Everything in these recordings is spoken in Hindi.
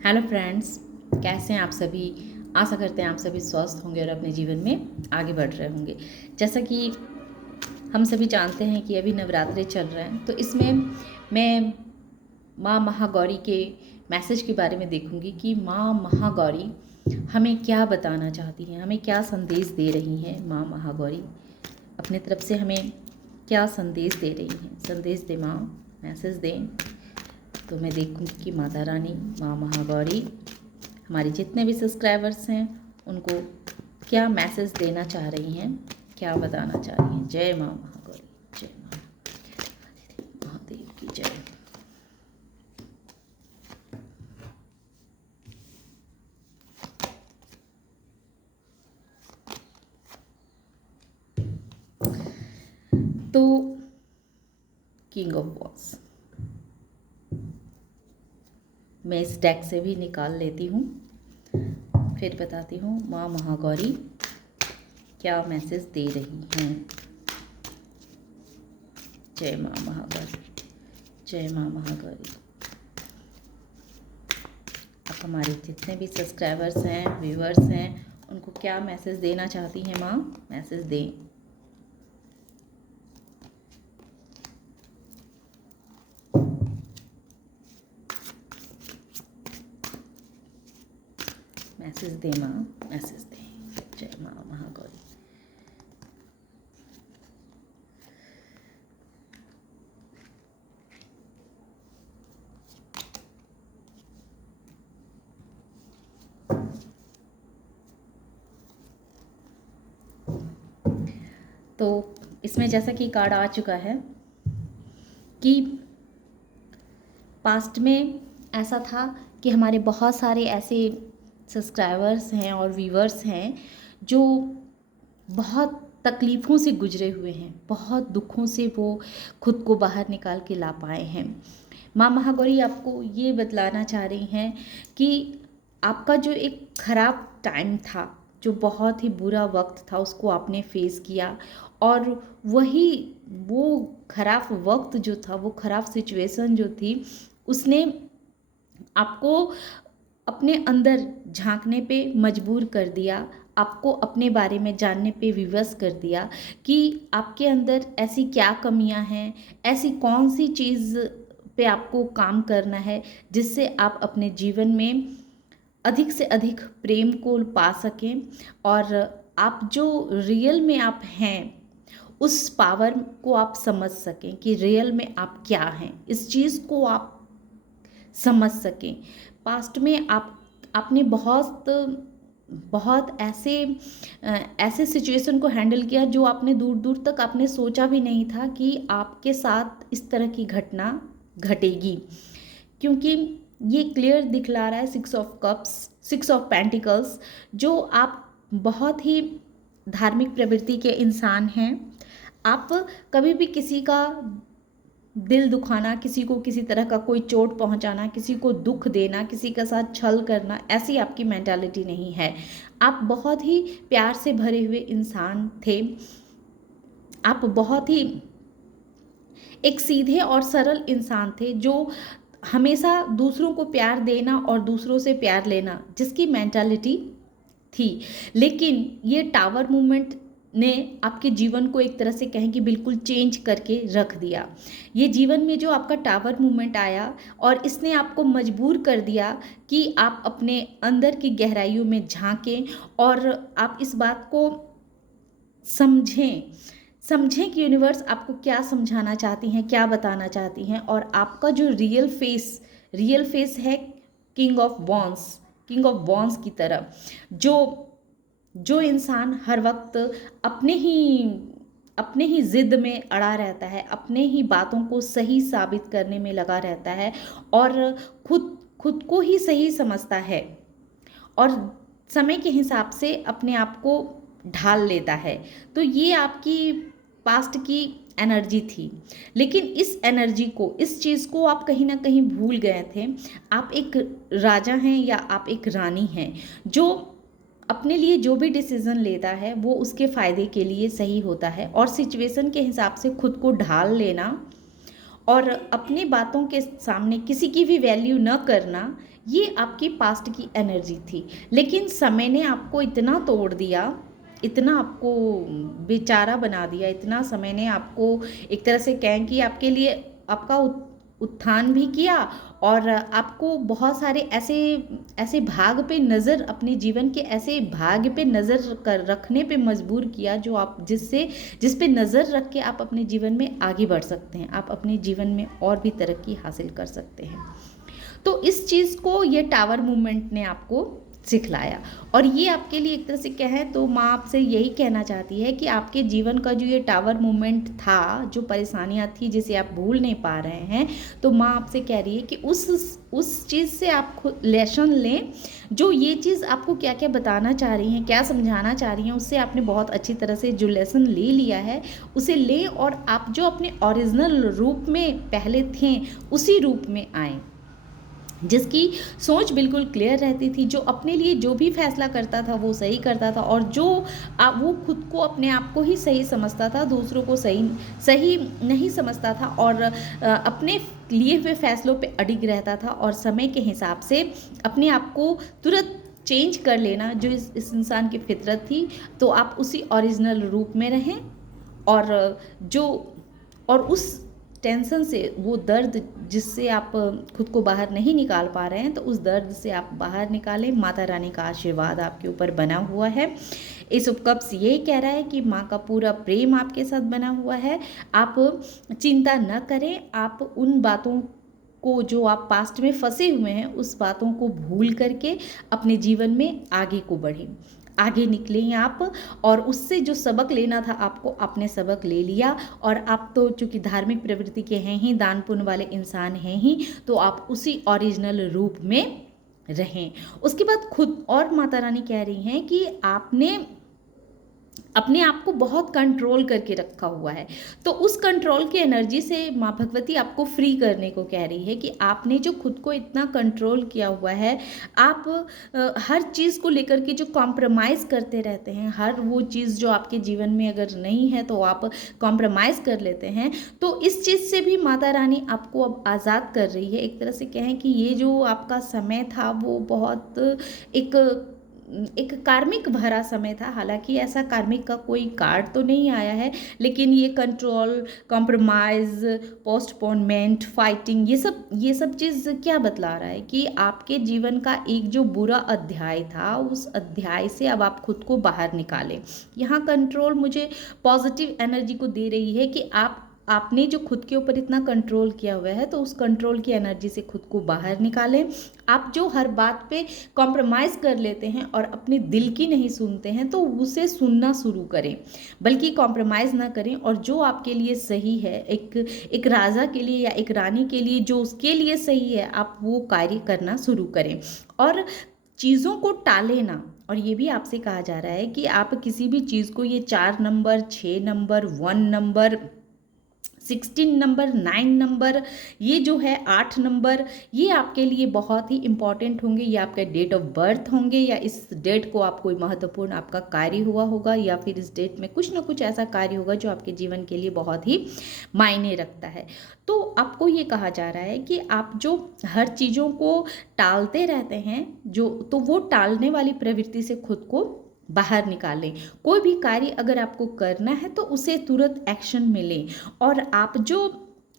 हेलो फ्रेंड्स, कैसे हैं आप सभी। आशा करते हैं आप सभी स्वस्थ होंगे और अपने जीवन में आगे बढ़ रहे होंगे। जैसा कि हम सभी जानते हैं कि अभी नवरात्रि चल रहे हैं, तो इसमें मैं माँ महागौरी के मैसेज के बारे में देखूंगी कि माँ महागौरी हमें क्या बताना चाहती हैं, हमें क्या संदेश दे रही हैं। माँ महागौरी अपने तरफ से हमें क्या संदेश दे रही हैं। संदेश दे माँ, मैसेज दें। तो मैं देखूंगी कि माता रानी माँ महागौरी हमारे जितने भी सब्सक्राइबर्स हैं उनको क्या मैसेज देना चाह रही हैं, क्या बताना चाह रही हैं। जय माँ महागौरी, जय माँ महादेव की जय। तो किंग ऑफ वॉर्स मैं इस डेक से भी निकाल लेती हूँ, फिर बताती हूँ माँ महागौरी क्या मैसेज दे रही हैं। जय माँ महागौरी, जय माँ महागौरी। अब हमारे जितने भी सब्सक्राइबर्स हैं, व्यूअर्स हैं, उनको क्या मैसेज देना चाहती हैं माँ, मैसेज दें। मैसेज दे माँ, मैसेज दे। जय माँ महागौरी। तो इसमें जैसा कि कार्ड आ चुका है कि पास्ट में ऐसा था कि हमारे बहुत सारे ऐसे सब्सक्राइबर्स हैं और व्यूअर्स हैं जो बहुत तकलीफ़ों से गुजरे हुए हैं, बहुत दुखों से वो खुद को बाहर निकाल के ला पाए हैं। माँ महागौरी आपको ये बतलाना चाह रही हैं कि आपका जो एक ख़राब टाइम था, जो बहुत ही बुरा वक्त था, उसको आपने फेस किया और वही वो ख़राब वक्त जो था, वो ख़राब सिचुएशन जो थी, उसने आपको अपने अंदर झांकने पे मजबूर कर दिया, आपको अपने बारे में जानने पे विवश कर दिया कि आपके अंदर ऐसी क्या कमियां हैं, ऐसी कौन सी चीज़ पे आपको काम करना है जिससे आप अपने जीवन में अधिक से अधिक प्रेम को पा सकें और आप जो रियल में आप हैं उस पावर को आप समझ सकें कि रियल में आप क्या हैं, इस चीज़ को आप समझ सकें। पास्ट में आपने बहुत बहुत ऐसे सिचुएशन को हैंडल किया जो आपने दूर दूर तक आपने सोचा भी नहीं था कि आपके साथ इस तरह की घटना घटेगी, क्योंकि ये क्लियर दिखला रहा है six of cups, six of pentacles, जो आप बहुत ही धार्मिक प्रवृत्ति के इंसान हैं। आप कभी भी किसी का दिल दुखाना, किसी को किसी तरह का कोई चोट पहुंचाना, किसी को दुख देना, किसी के साथ छल करना, ऐसी आपकी मेंटालिटी नहीं है। आप बहुत ही प्यार से भरे हुए इंसान थे। आप बहुत ही एक सीधे और सरल इंसान थे जो हमेशा दूसरों को प्यार देना और दूसरों से प्यार लेना जिसकी मेंटालिटी थी। लेकिन ये टावर मूवमेंट ने आपके जीवन को एक तरह से कहें कि बिल्कुल चेंज करके रख दिया। ये जीवन में जो आपका टावर मूवमेंट आया और इसने आपको मजबूर कर दिया कि आप अपने अंदर की गहराइयों में झांकें और आप इस बात को समझें समझें कि यूनिवर्स आपको क्या समझाना चाहती हैं, क्या बताना चाहती हैं। और आपका जो रियल फेस है king of wands, king of wands की तरह, जो जो इंसान हर वक्त अपने ही अपने ही जिद में अड़ा रहता है, अपने ही बातों को सही साबित करने में लगा रहता है और खुद खुद को ही सही समझता है और समय के हिसाब से अपने आप को ढाल लेता है। तो ये आपकी पास्ट की एनर्जी थी, लेकिन इस एनर्जी को, इस चीज़ को आप कहीं ना कहीं भूल गए थे। आप एक राजा हैं या आप एक रानी हैं जो अपने लिए जो भी डिसीज़न लेता है वो उसके फ़ायदे के लिए सही होता है और सिचुएशन के हिसाब से खुद को ढाल लेना और अपनी बातों के सामने किसी की भी वैल्यू न करना, ये आपकी पास्ट की एनर्जी थी। लेकिन समय ने आपको इतना तोड़ दिया, इतना आपको बेचारा बना दिया, इतना समय ने आपको एक तरह से कहें कि आपके लिए आपका उत्थान भी किया, और आपको बहुत सारे ऐसे ऐसे भाग पे नज़र, अपने जीवन के ऐसे भाग्य पे नज़र कर रखने पे मजबूर किया, जो आप जिस पे नज़र रख के आप अपने जीवन में आगे बढ़ सकते हैं, आप अपने जीवन में और भी तरक्की हासिल कर सकते हैं। तो इस चीज़ को ये टावर मूवमेंट ने आपको सिखलाया। और ये आपके लिए एक तरह से कहें तो माँ आपसे यही कहना चाहती है कि आपके जीवन का जो ये टावर मूवमेंट था, जो परेशानियाँ थी जिसे आप भूल नहीं पा रहे हैं, तो माँ आपसे कह रही है कि उस चीज़ से आप खुद लेसन लें, जो ये चीज़ आपको क्या क्या बताना चाह रही हैं, क्या समझाना चाह रही हैं, उससे आपने बहुत अच्छी तरह से जो लेसन ले लिया है उसे लें, और आप जो अपने ओरिजिनल रूप में पहले थे उसी रूप में आएँ, जिसकी सोच बिल्कुल क्लियर रहती थी, जो अपने लिए जो भी फैसला करता था वो सही करता था, और जो वो खुद को अपने आप को ही सही समझता था, दूसरों को सही सही नहीं समझता था, और अपने लिए हुए फैसलों पे अडिग रहता था, और समय के हिसाब से अपने आप को तुरंत चेंज कर लेना जो इस इंसान की फितरत थी। तो आप उसी ओरिजिनल रूप में रहें, और जो और उस टेंशन से, वो दर्द जिससे आप खुद को बाहर नहीं निकाल पा रहे हैं, तो उस दर्द से आप बाहर निकालें। माता रानी का आशीर्वाद आपके ऊपर बना हुआ है। इस उपकप्स ये कह रहा है कि माँ का पूरा प्रेम आपके साथ बना हुआ है। आप चिंता न करें, आप उन बातों को जो आप पास्ट में फंसे हुए हैं, उस बातों को भूल करके अपने जीवन में आगे को बढ़ें, आगे निकलें आप, और उससे जो सबक लेना था आपको, आपने सबक ले लिया। और आप तो चूंकि धार्मिक प्रवृत्ति के हैं ही, दान पुण्य वाले इंसान हैं ही, तो आप उसी ओरिजिनल रूप में रहें। उसके बाद खुद और माता रानी कह रही हैं कि आपने अपने आप को बहुत कंट्रोल करके रखा हुआ है, तो उस कंट्रोल की एनर्जी से माँ भगवती आपको फ्री करने को कह रही है कि आपने जो खुद को इतना कंट्रोल किया हुआ है, आप हर चीज़ को लेकर के जो कॉम्प्रोमाइज़ करते रहते हैं, हर वो चीज़ जो आपके जीवन में अगर नहीं है तो आप कॉम्प्रोमाइज़ कर लेते हैं, तो इस चीज़ से भी माता रानी आपको अब आज़ाद कर रही है। एक तरह से कहें कि ये जो आपका समय था वो बहुत एक कार्मिक भरा समय था। हालांकि ऐसा कार्मिक का कोई कार्ड तो नहीं आया है, लेकिन ये कंट्रोल, कॉम्प्रोमाइज़, पोस्टपोनमेंट, फाइटिंग, ये सब चीज़ क्या बतला रहा है कि आपके जीवन का एक जो बुरा अध्याय था, उस अध्याय से अब आप खुद को बाहर निकालें। यहाँ कंट्रोल मुझे पॉजिटिव एनर्जी को दे रही है कि आपने जो खुद के ऊपर इतना कंट्रोल किया हुआ है, तो उस कंट्रोल की एनर्जी से खुद को बाहर निकालें। आप जो हर बात पे कॉम्प्रोमाइज़ कर लेते हैं और अपने दिल की नहीं सुनते हैं, तो उसे सुनना शुरू करें, बल्कि कॉम्प्रोमाइज़ ना करें, और जो आपके लिए सही है, एक राजा के लिए या एक रानी के लिए जो उसके लिए सही है, आप वो कार्य करना शुरू करें, और चीज़ों को टालें ना। और ये भी आपसे कहा जा रहा है कि आप किसी भी चीज़ को, ये 4 number, 6 number, 1 number, 16 number, 9 number, ये जो है 8 नंबर, ये आपके लिए बहुत ही इम्पॉर्टेंट होंगे। ये आपके डेट ऑफ बर्थ होंगे, या इस डेट को आप कोई महत्वपूर्ण आपका कार्य हुआ होगा, या फिर इस डेट में कुछ ना कुछ ऐसा कार्य होगा जो आपके जीवन के लिए बहुत ही मायने रखता है। तो आपको ये कहा जा रहा है कि आप जो हर चीज़ों को टालते रहते हैं, तो वो टालने वाली प्रवृत्ति से खुद को बाहर निकालें। कोई भी कार्य अगर आपको करना है तो उसे तुरंत एक्शन में लें, और आप जो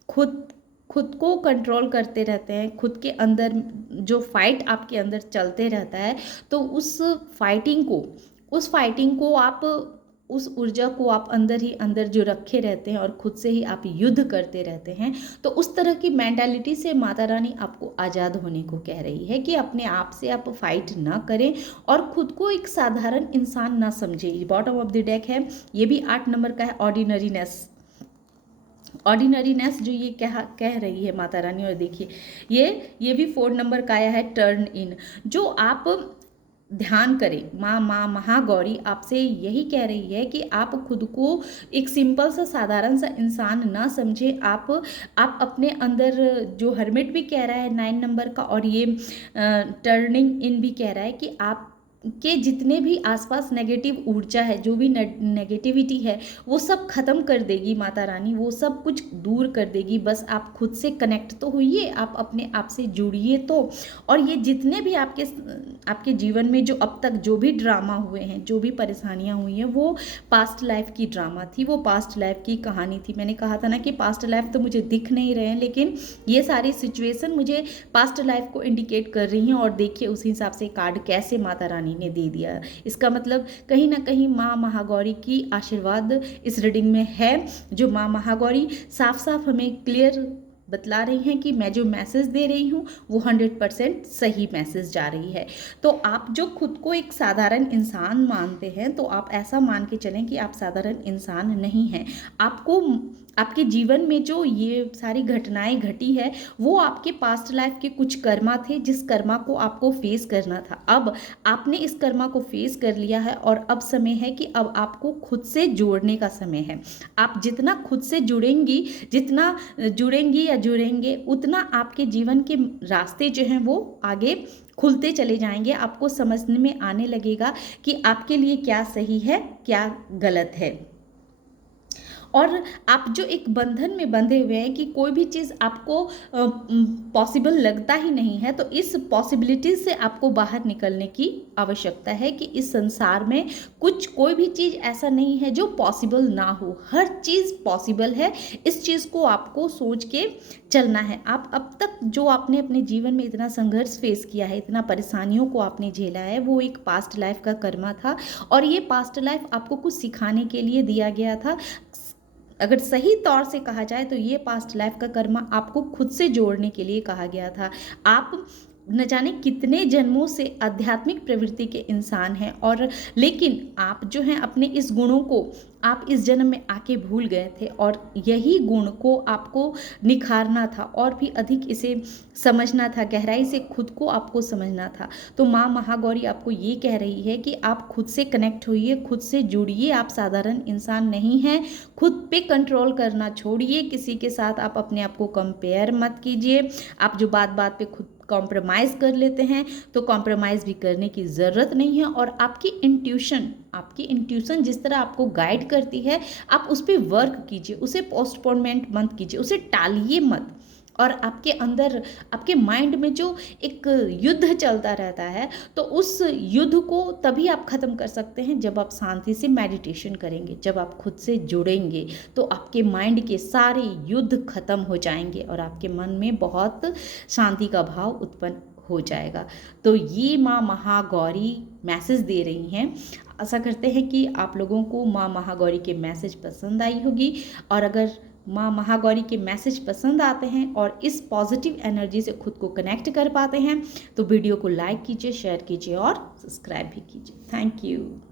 खुद को कंट्रोल करते रहते हैं, खुद के अंदर जो फाइट आपके अंदर चलते रहता है, तो उस फाइटिंग को आप, उस ऊर्जा को आप अंदर ही अंदर जो रखे रहते हैं और खुद से ही आप युद्ध करते रहते हैं, तो उस तरह की मेंटालिटी से माता रानी आपको आज़ाद होने को कह रही है कि अपने आप से आप फाइट ना करें और खुद को एक साधारण इंसान ना समझें। बॉटम ऑफ द डेक है, ये भी 8 नंबर का है, ऑर्डिनरीनेस जो ये कह रही है माता रानी। और देखिए ये भी 4 नंबर का आया है, टर्न इन। जो आप ध्यान करें, माँ महागौरी आपसे यही कह रही है कि आप खुद को एक सिंपल सा, साधारण सा इंसान ना समझे। आप अपने अंदर, जो हर्मिट भी कह रहा है 9 नंबर का, और ये टर्निंग इन भी कह रहा है कि आप के जितने भी आसपास नेगेटिव ऊर्जा है, जो भी नेगेटिविटी है, वो सब ख़त्म कर देगी माता रानी, वो सब कुछ दूर कर देगी। बस आप खुद से कनेक्ट तो होइए, आप अपने आप से जुड़िए तो। और ये जितने भी आपके जीवन में जो अब तक जो भी ड्रामा हुए हैं, जो भी परेशानियां हुई हैं, वो पास्ट लाइफ की ड्रामा थी, वो पास्ट लाइफ की कहानी थी। मैंने कहा था ना कि पास्ट लाइफ तो मुझे दिख नहीं रहे हैं, लेकिन ये सारी सिचुएशन मुझे पास्ट लाइफ को इंडिकेट कर रही हैं। और देखिए उस हिसाब से कार्ड कैसे माता रानी ने दे दिया। इसका मतलब कहीं ना कहीं माँ महागौरी की आशीर्वाद इस रीडिंग में है, जो माँ महागौरी साफ साफ हमें क्लियर बतला रही हैं कि मैं जो मैसेज दे रही हूँ वो 100% सही मैसेज जा रही है। तो आप जो खुद को एक साधारण इंसान मानते हैं, तो आप ऐसा मान के चलें कि आप साधारण इंसान नहीं हैं। आपको आपके जीवन में जो ये सारी घटनाएं घटी है, वो आपके पास्ट लाइफ के कुछ कर्मा थे, जिस कर्मा को आपको फेस करना था। अब आपने इस कर्मा को फेस कर लिया है और अब समय है कि अब आपको खुद से जोड़ने का समय है। आप जितना खुद से जुड़ेंगी, जितना जुड़ेंगी या जुड़ेंगे, उतना आपके जीवन के रास्ते जो हैं वो आगे खुलते चले जाएंगे। आपको समझने में आने लगेगा कि आपके लिए क्या सही है, क्या गलत है। और आप जो एक बंधन में बंधे हुए हैं कि कोई भी चीज़ आपको पॉसिबल लगता ही नहीं है, तो इस पॉसिबिलिटी से आपको बाहर निकलने की आवश्यकता है कि इस संसार में कोई भी चीज़ ऐसा नहीं है जो पॉसिबल ना हो। हर चीज़ पॉसिबल है। इस चीज़ को आपको सोच के चलना है। आप अब तक जो आपने अपने जीवन में इतना संघर्ष फेस किया है, इतना परेशानियों को आपने झेला है, वो एक पास्ट लाइफ का कर्मा था। और ये पास्ट लाइफ आपको कुछ सिखाने के लिए दिया गया था। अगर सही तौर से कहा जाए तो ये पास्ट लाइफ का कर्मा आपको खुद से जोड़ने के लिए कहा गया था। आप न जाने कितने जन्मों से आध्यात्मिक प्रवृत्ति के इंसान हैं, और लेकिन आप जो हैं अपने इस गुणों को आप इस जन्म में आके भूल गए थे, और यही गुण को आपको निखारना था और भी अधिक इसे समझना था, गहराई से खुद को आपको समझना था। तो माँ महागौरी आपको ये कह रही है कि आप खुद से कनेक्ट होइए, खुद से जुड़िए। आप साधारण इंसान नहीं हैं। खुद पे कंट्रोल करना छोड़िए। किसी के साथ आप अपने आप को कंपेयर मत कीजिए। आप जो बात बात पे खुद कॉम्प्रोमाइज़ कर लेते हैं, तो कॉम्प्रोमाइज़ भी करने की ज़रूरत नहीं है। और आपकी इंट्यूशन जिस तरह आपको गाइड करती है, आप उस पर वर्क कीजिए, उसे पोस्टपोनमेंट मत कीजिए, उसे टालिए मत। और आपके अंदर, आपके माइंड में जो एक युद्ध चलता रहता है, तो उस युद्ध को तभी आप ख़त्म कर सकते हैं जब आप शांति से मेडिटेशन करेंगे, जब आप खुद से जुड़ेंगे, तो आपके माइंड के सारे युद्ध खत्म हो जाएंगे और आपके मन में बहुत शांति का भाव उत्पन्न हो जाएगा। तो ये माँ महागौरी मैसेज दे रही हैं। आशा करते हैं कि आप लोगों को माँ महागौरी के मैसेज पसंद आई होगी। और अगर माँ महागौरी के मैसेज पसंद आते हैं और इस पॉजिटिव एनर्जी से खुद को कनेक्ट कर पाते हैं, तो वीडियो को लाइक कीजिए, शेयर कीजिए और सब्सक्राइब भी कीजिए। Thank you.